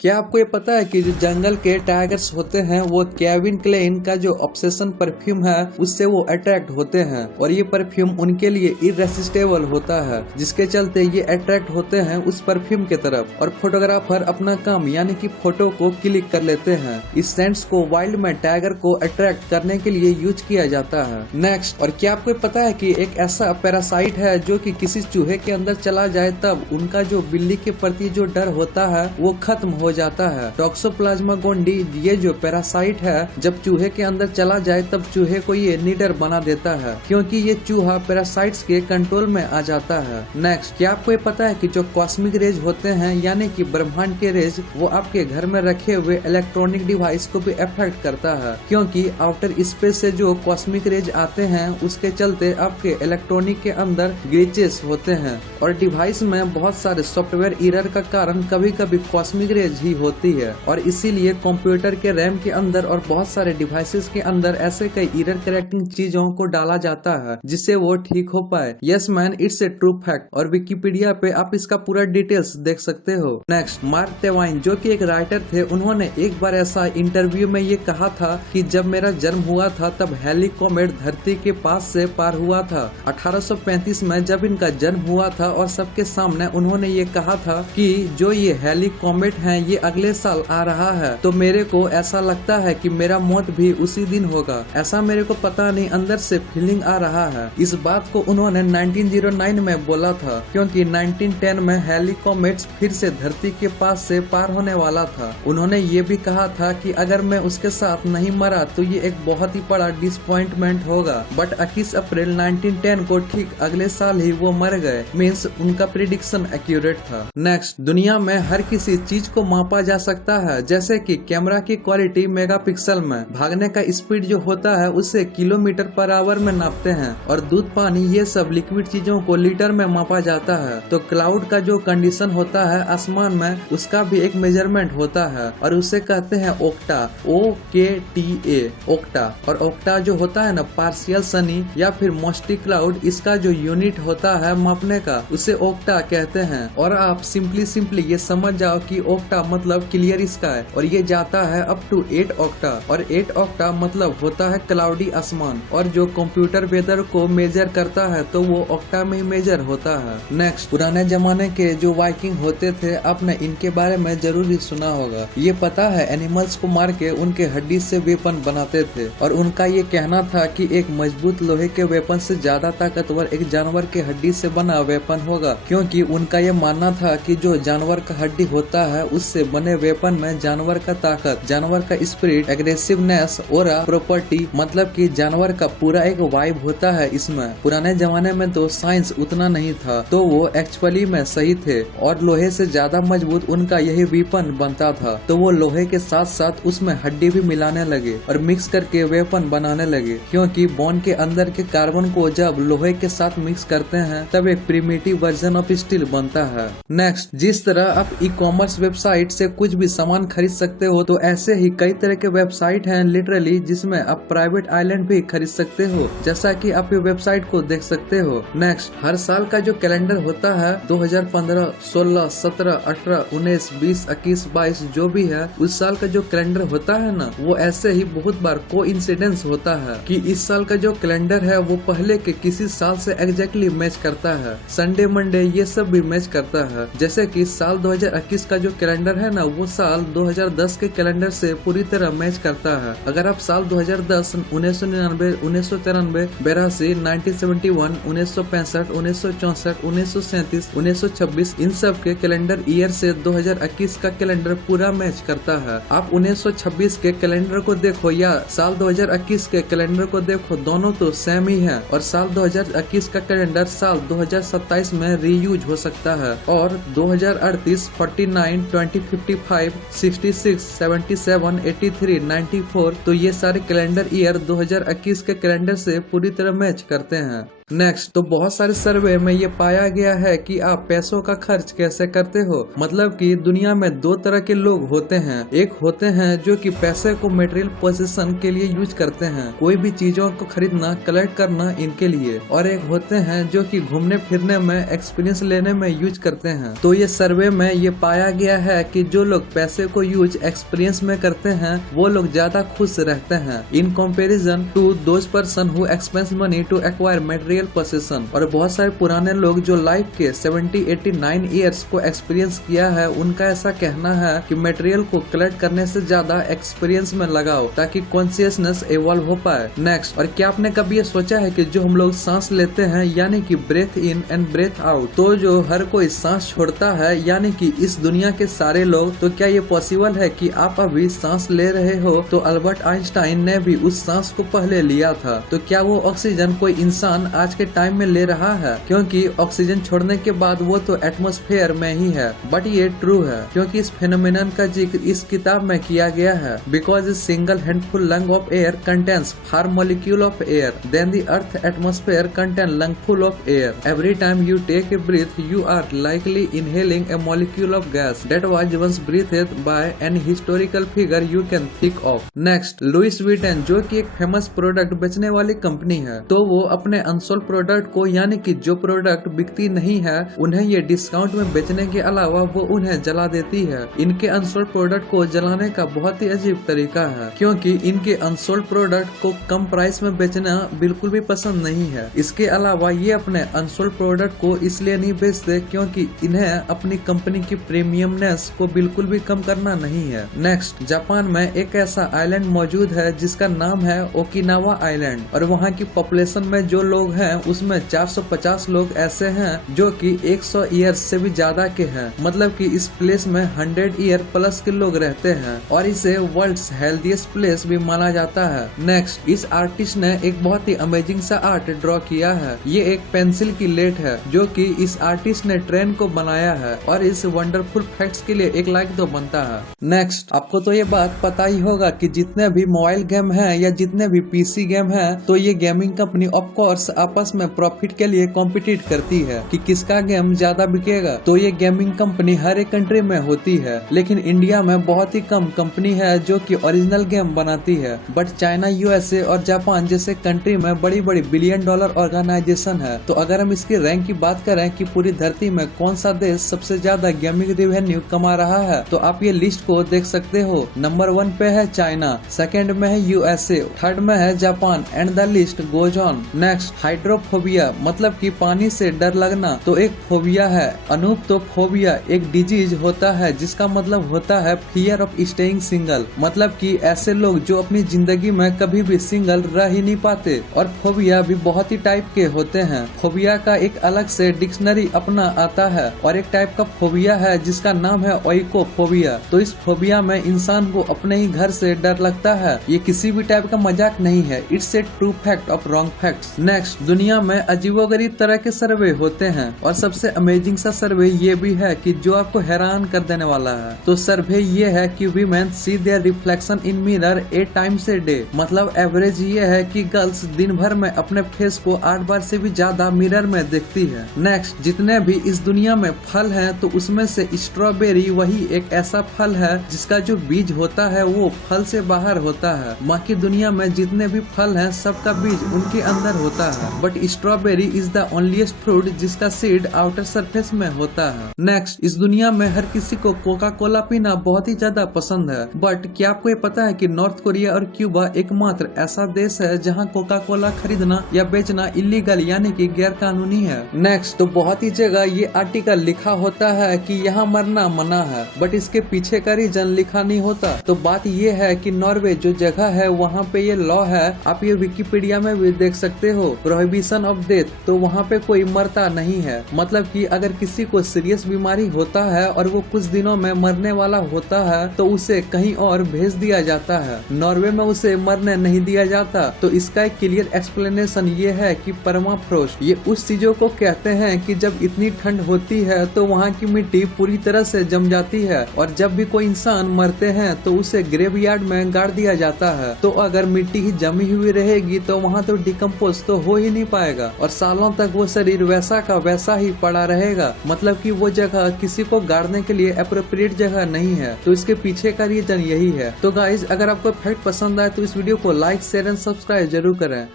क्या आपको ये पता है कि जो जंगल के टाइगर्स होते हैं वो केविन क्लेन का जो ऑब्सेशन परफ्यूम है उससे वो अट्रैक्ट होते हैं और ये परफ्यूम उनके लिए इररेसिस्टेबल होता है, जिसके चलते ये अट्रैक्ट होते हैं उस परफ्यूम के तरफ और फोटोग्राफर अपना काम यानी कि फोटो को क्लिक कर लेते हैं। इस सेंट्स को वाइल्ड में टाइगर को अट्रैक्ट करने के लिए यूज किया जाता है। नेक्स्ट, और क्या आपको पता है कि एक ऐसा पैरासाइट है जो कि किसी चूहे के अंदर चला जाए तब उनका जो बिल्ली के प्रति जो डर होता है वो खत्म हो जाता है। टॉक्सोप्लाज्मा गोंडी ये जो पैरासाइट है जब चूहे के अंदर चला जाए तब चूहे को ये निडर बना देता है क्योंकि ये चूहा पैरासाइट्स के कंट्रोल में आ जाता है। नेक्स्ट, क्या आपको ये पता है कि जो कॉस्मिक रेज होते हैं यानी कि ब्रह्मांड के रेज वो आपके घर में रखे हुए इलेक्ट्रॉनिक डिवाइस को भी अफेक्ट करता है क्योंकि आउटर स्पेस से जो कॉस्मिक रेज आते हैं उसके चलते आपके इलेक्ट्रॉनिक के अंदर ग्लिचेस होते हैं और डिवाइस में बहुत सारे सॉफ्टवेयर एरर का कारण कभी कभी कॉस्मिक रेज ही होती है और इसीलिए कंप्यूटर के रैम के अंदर और बहुत सारे डिवाइसेस के अंदर ऐसे कई एरर करेक्टिंग चीजों को डाला जाता है जिससे वो ठीक हो पाए। Yes man, it's a true fact और विकिपीडिया पे आप इसका पूरा डिटेल्स देख सकते हो। नेक्स्ट, मार्क ट्वेन जो कि एक राइटर थे, उन्होंने एक बार ऐसा इंटरव्यू में ये कहा था कि जब मेरा जन्म हुआ था तब हैली कॉमेट धरती के पास से पार हुआ था। 1835 में जब इनका जन्म हुआ था और सबके सामने उन्होंने ये कहा था कि जो ये हैली कॉमेट है ये अगले साल आ रहा है, तो मेरे को ऐसा लगता है कि मेरा मौत भी उसी दिन होगा। ऐसा मेरे को पता नहीं अंदर से फीलिंग आ रहा है। इस बात को उन्होंने 1909 में बोला था क्योंकि 1910 में हैली कॉमेट फिर से धरती के पास से पार होने वाला था। उन्होंने ये भी कहा था कि अगर मैं उसके साथ नहीं मरा तो ये एक बहुत ही बड़ा डिसअपॉइंटमेंट होगा। बट 21 अप्रैल 1910 को ठीक अगले साल ही वो मर गए। मीन्स उनका प्रिडिक्शन एक्यूरेट था। नेक्स्ट, दुनिया में हर किसी चीज को मापा जा सकता है, जैसे कि कैमरा की क्वालिटी मेगापिक्सल में, भागने का स्पीड जो होता है उसे किलोमीटर पर आवर में नापते हैं और दूध, पानी ये सब लिक्विड चीजों को लीटर में मापा जाता है। तो क्लाउड का जो कंडीशन होता है आसमान में उसका भी एक मेजरमेंट होता है और उसे कहते हैं ओक्टा, OKTA ओक्टा। और ओक्टा जो होता है ना पार्शियल सनी या फिर मोस्टी क्लाउड, इसका जो यूनिट होता है मापने का उसे ओक्टा कहते हैं। और आप सिंपली ये समझ जाओ कि ओक्टा मतलब क्लियर स्काई और ये जाता है अप टू 8 ऑक्टा और 8 ऑक्टा मतलब होता है क्लाउडी आसमान और जो कंप्यूटर वेदर को मेजर करता है तो वो ऑक्टा में मेजर होता है। नेक्स्ट, पुराने जमाने के जो वाइकिंग होते थे आपने इनके बारे में जरूर ही सुना होगा। ये पता है एनिमल्स को मार के उनके हड्डी से वेपन बनाते थे और उनका ये कहना था कि एक मजबूत लोहे के वेपन से ज्यादा ताकतवर एक जानवर के हड्डी से बना वेपन होगा क्योंकि उनका ये मानना था कि जो जानवर का हड्डी होता है उससे बने वेपन में जानवर का ताकत, जानवर का स्पिरिट, एग्रेसिवनेस, ओरा, प्रॉपर्टी मतलब कि जानवर का पूरा एक वाइब होता है इसमें। पुराने जमाने में तो साइंस उतना नहीं था तो वो एक्चुअली में सही थे और लोहे से ज्यादा मजबूत उनका यही वेपन बनता था तो वो लोहे के साथ साथ उसमें हड्डी भी मिलाने लगे और मिक्स करके वेपन बनाने लगे क्योंकि बोन के अंदर के कार्बन को जब लोहे के साथ मिक्स करते हैं तब एक प्रिमिटिव वर्जन ऑफ स्टील बनता है। नेक्स्ट, जिस तरह आप ई-कॉमर्स वेबसाइट से कुछ भी सामान खरीद सकते हो तो ऐसे ही कई तरह के वेबसाइट हैं लिटरली जिसमें आप प्राइवेट आइलैंड भी खरीद सकते हो, जैसा कि आप ये वेबसाइट को देख सकते हो। नेक्स्ट, हर साल का जो कैलेंडर होता है 2015, 16, 17, 18, 19, 20, 21, 22 जो भी है उस साल का जो कैलेंडर होता है ना वो ऐसे ही बहुत बार कोइंसिडेंस होता है कि इस साल का जो कैलेंडर है वो पहले के किसी साल से एग्जैक्टली मैच करता है। संडे मंडे ये सब भी मैच करता है। जैसे कि साल 2021 का जो कैलेंडर है ना वो साल 2010 के कैलेंडर से पूरी तरह मैच करता है। अगर आप साल 2010, 1999, 1993, 82, 1971, 1965, 1964, 1937, 1926 इन सब के कैलेंडर ईयर से 2021 का कैलेंडर पूरा मैच करता है। आप 1926 के कैलेंडर को देखो या साल 2021 के कैलेंडर को देखो, दोनों तो सेम ही है और साल 2021 का कैलेंडर साल 2027 में रीयूज हो सकता है और 2038, 49, 2055, 66, 77, 83, 94 तो ये सारे कैलेंडर ईयर 2021 के कैलेंडर से पूरी तरह मैच करते हैं। नेक्स्ट, तो बहुत सारे सर्वे में ये पाया गया है कि आप पैसों का खर्च कैसे करते हो। मतलब कि दुनिया में दो तरह के लोग होते हैं। एक होते हैं जो कि पैसे को मटेरियल पोजीशन के लिए यूज करते हैं, कोई भी चीजों को खरीदना, कलेक्ट करना इनके लिए, और एक होते हैं जो कि घूमने फिरने में, एक्सपीरियंस लेने में यूज करते हैं। तो ये सर्वे में ये पाया गया है कि जो लोग पैसे को यूज एक्सपीरियंस में करते हैं वो लोग ज्यादा खुश रहते हैं in comparison to those person who expense money to acquire material position. और बहुत सारे पुराने लोग जो लाइफ के 70-89 ईयर्स को एक्सपीरियंस किया है, उनका ऐसा कहना है कि मटेरियल को कलेक्ट करने से ज्यादा एक्सपीरियंस में लगाओ ताकि कॉन्शियसनेस इवॉल्व हो पाए। नेक्स्ट, और क्या आपने कभी ये सोचा है कि जो हम लोग सांस लेते हैं यानी कि breath in and breath out, तो जो हर कोई सांस छोड़ता है यानी कि इस दुनिया के सारे लोग, तो क्या ये पॉसिबल है कि आप अभी सांस ले रहे हो तो अल्बर्ट आइंस्टाइन ने भी उस सांस को पहले लिया था। तो क्या वो ऑक्सीजन कोई इंसान आज के टाइम में ले रहा है? क्योंकि ऑक्सीजन छोड़ने के बाद वो तो एटमॉस्फेयर में ही है। बट ये ट्रू है क्योंकि इस फेनोमेनन का जिक्र इस किताब में किया गया है। Because a single handful lung of air contains far molecule of air then the earth atmosphere contain lungful of air. Every time you take a breath, you are likely inhaling a molecule of gas that was once breathed by an historical figure you can think of. Next, Louis Vuitton जो कि एक famous product बेचने वाली company है, तो वो अपने unsold product को यानी कि जो प्रोडक्ट बिकती नहीं है उन्हें ये डिस्काउंट में बेचने के अलावा वो उन्हें जला देती है। इनके अनसोल्ड प्रोडक्ट को जलाने का बहुत ही अजीब तरीका है क्योंकि इनके अनसोल्ड प्रोडक्ट को कम प्राइस में बेचना बिल्कुल भी पसंद नहीं है। इसके अलावा ये अपने अनसोल्ड प्रोडक्ट को इसलिए नहीं बेचते क्योंकि इन्हें अपनी कंपनी की प्रीमियमनेस को बिल्कुल भी कम करना नहीं है। नेक्स्ट, जापान में एक ऐसा आइलैंड मौजूद है जिसका नाम है ओकिनावा आइलैंड, और वहाँ की पॉपुलेशन में जो लोग हैं उसमें 450 लोग ऐसे हैं जो कि 100 ईयर से भी ज्यादा के हैं। मतलब कि इस प्लेस में 100 ईयर प्लस के लोग रहते हैं और इसे वर्ल्ड्स हेल्थीएस्ट प्लेस भी माना जाता है। नेक्स्ट, इस आर्टिस्ट ने एक बहुत ही अमेजिंग सा आर्ट ड्रॉ किया है। ये एक पेंसिल की लेट है जो कि इस आर्टिस्ट ने ट्रेन को बनाया है और इस वंडरफुल फैक्ट्स के लिए एक लाइक तो बनता है। नेक्स्ट, आपको तो ये बात पता ही होगा कि जितने भी मोबाइल गेम हैं या जितने भी पीसी गेम हैं, तो ये गेमिंग कंपनी ऑफ कोर्स आपस में प्रॉफिट के लिए कॉम्पिटिट करती है कि किसका गेम ज्यादा बिकेगा। तो ये गेमिंग कंपनी हर एक कंट्री में होती है, लेकिन इंडिया में बहुत ही कम कंपनी है जो कि ओरिजिनल गेम बनाती है। बट चाइना, यूएसए और जापान जैसे कंट्री में बड़ी बड़ी $1 बिलियन ऑर्गेनाइजेशन है। तो अगर हम इसकी रैंक की बात करें कि पूरी धरती में कौन सा देश सबसे ज्यादा गेमिंग रेवेन्यू कमा रहा है, तो आप ये लिस्ट को देख सकते हो। नंबर 1 पे है चाइना, सेकंड में है यूएसए, थर्ड में है Japan and the list goes on. Next, hydrophobia मतलब कि पानी से डर लगना, तो एक फोबिया है। अनूप्टोफोबिया एक डिजीज होता है जिसका मतलब होता है फियर ऑफ स्टेइंग सिंगल, मतलब कि ऐसे लोग जो अपनी जिंदगी में कभी भी सिंगल रह ही नहीं पाते। और फोबिया भी बहुत ही टाइप के होते हैं। फोबिया का एक अलग से डिक्शनरी अपना आता है और एक टाइप का फोबिया है जिसका नाम है ओइकोफोबिया। तो इस फोबिया में इंसान को अपने ही घर से डर लगता है। ये किसी भी टाइप का मजाक नहीं है, it's a true fact of wrong facts. Next, दुनिया में अजीबोगरीब तरह के सर्वे होते हैं और सबसे अमेजिंग सा सर्वे ये भी है कि जो आपको हैरान कर देने वाला है। तो सर्वे ये है कि women see their reflection in mirror 8 times a day, मतलब एवरेज ये है कि गर्ल्स दिन भर में अपने फेस को 8 बार से भी ज्यादा मिरर में देखती है। नेक्स्ट, जितने भी इस दुनिया में फल हैं तो उसमें से स्ट्रॉबेरी वही एक ऐसा फल है जिसका जो बीज होता है वो फल से बाहर होता है। बाकी दुनिया में जितने भी फल हैं सबका बीज उनके अंदर होता है, but strawberry is the onliest fruit जिसका सीड आउटर सरफेस में होता है। नेक्स्ट, इस दुनिया में हर किसी को कोका कोला पीना बहुत ही ज्यादा पसंद है, बट क्या आपको ये पता है कि नॉर्थ कोरिया और क्यूबा एकमात्र ऐसा देश है जहाँ कोका कोला खरीदना या बेचना इलीगल यानी कि गैर कानूनी है। नेक्स्ट, तो बहुत ही जगह ये आर्टिकल लिखा होता है कि यहाँ मरना मना है, बट इसके पीछे का रीजन लिखा नहीं होता। तो बात ये है कि नॉर्वे जो जगह है वहाँ पे ये लॉ है, आप ये विकिपीडिया में भी देख सकते हो, प्रोहिबिशन ऑफ डेथ। तो वहाँ पे कोई मरता नहीं है, मतलब कि अगर किसी को सीरियस बीमारी होता है और वो कुछ दिनों में मरने वाला होता है तो उसे कहीं और भेज दिया जाता है, नॉर्वे में उसे मरने नहीं दिया जाता। तो इसका एक क्लियर एक्सप्लेनेशन ये है कि परमाफ्रोस्ट ये उस चीजों को कहते हैं कि जब इतनी ठंड होती है तो वहाँ की मिट्टी पूरी तरह से जम जाती है और जब भी कोई इंसान मरते हैं तो उसे ग्रेवयार्ड में गाड़ दिया जाता है। तो अगर मिट्टी ही जमी हुई रहेगी तो वहाँ तो डिकम्पोज तो हो ही नहीं नहीं पाएगा और सालों तक वो शरीर वैसा का वैसा ही पड़ा रहेगा। मतलब कि वो जगह किसी को गाड़ने के लिए एप्रोप्रिएट जगह नहीं है। तो इसके पीछे का रीजन यही है। तो गाइस, अगर आपको फैक्ट पसंद आए तो इस वीडियो को लाइक, शेयर एंड सब्सक्राइब जरूर करें।